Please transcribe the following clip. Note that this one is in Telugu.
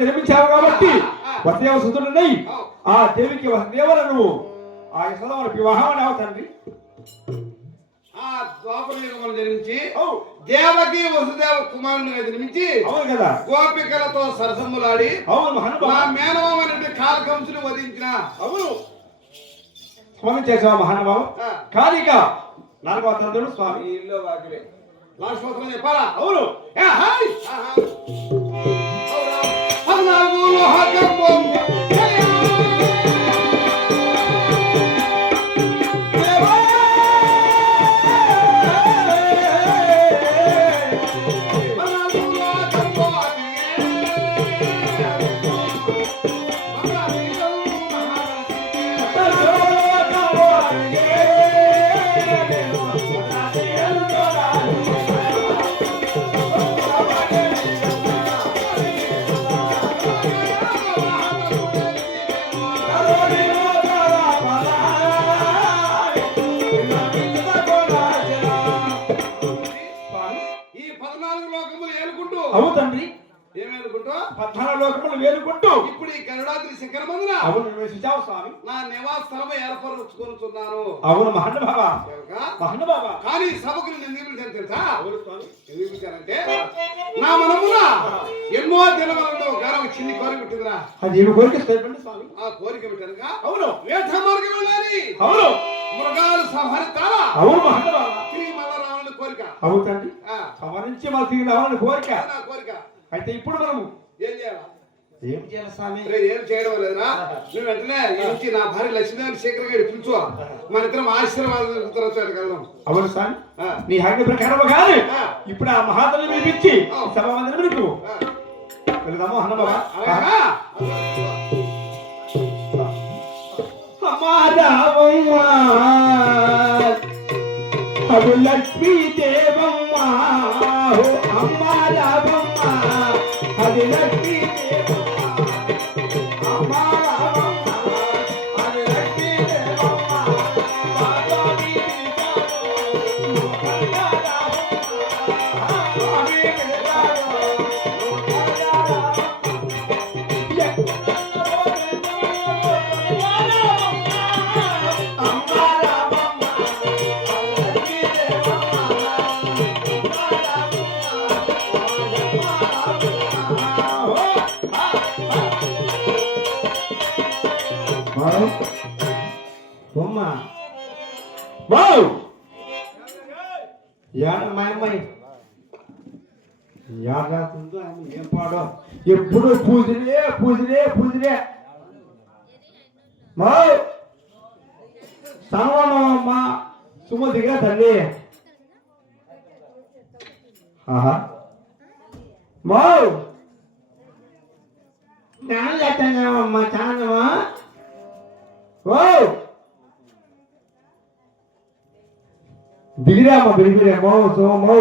జన్మించావు కాబట్టి వసుదేవ సుతుడునై ఆ దేవికి వసుదేవులను ఆ యశోదముల వివాహం అని తండ్రి. ఆ ద్వాపర యుగమును జన్మించి దేవకి వసుదేవ కుమారునిగా జన్మించి అవును కదా గోపికలతో సరసములాడి అవును నా మేనమామని కాలకంసుని వధించిన అవును స్వామి చేసావా మహానుభావ. కానిక నాలుగవ తండ్రుడు స్వామి ఇల్లు వాకిలే లాస్ట్ స్తోత్రం చెప్పాలా? అవును అవు తండ్రి ఏమేలుకుంటూ 14 లోకములు వేలుకుంటూ ఇప్పుడు ఈ గరుడాద్రి శిఖరమందున అవును నివసించావు స్వామి. నా నివాస స్థలం ఏర్పరచుకొనుచున్నాను. అవును మహానుభావ మహానుభావ. కానీ సభకు నేను ఎందుకు పిలిచాను తెలుసా? అవును స్వామి. ఎందుకు పిలిచానంటే నా మనమున ఎన్నో దినములలో గారం చిన్ని కోరిక పుట్టిందిరా. అది ఏమి కోరిక స్వామి? ఆ కోరిక పెట్టానుగా అవును వేట మార్గం వెళ్ళాలి. అవును మృగాలు సంహరిస్తారా? అవును మహానుభావ. తిరిగి మళ్ళా రావాలని కోరిక. అవును తండ్రి సంహరించి మళ్ళీ తిరిగి రావాలని కోరిక. నా కోరిక. అయితే ఇప్పుడు మనము ఏం చేయాలి? ఏం చేయాలి స్వామి? ఏం చేయడం లేదురా. నువ్వు వెంటనే నుంచి నా భార్య లక్ష్మీదేవిని శేఖర్ పిలుచు. మన ఇద్దరం ఆశీర్వాదం తర్వాత వెళ్దాం. అవును స్వామి నీ ఆజ్ఞ ప్రకారం కానీ ఇప్పుడు ఆ మహాతల్ని పిలిపించి సభ మందిరం నీకు వెళ్దాము అన్నబాబా. అడు లక్ష్మీ దేవమ్మ అమ్మ రావమ్మ అది లక్ష్మీ ఏం పాడో ఎప్పుడు పూజలే పూజలే పూజలే సనవనమ్మా సుమతిగా తల్లి జ్ఞానం చేస్తానమ్మా చానమ్మా దిగిరామా బిరిగిరేమో సోమో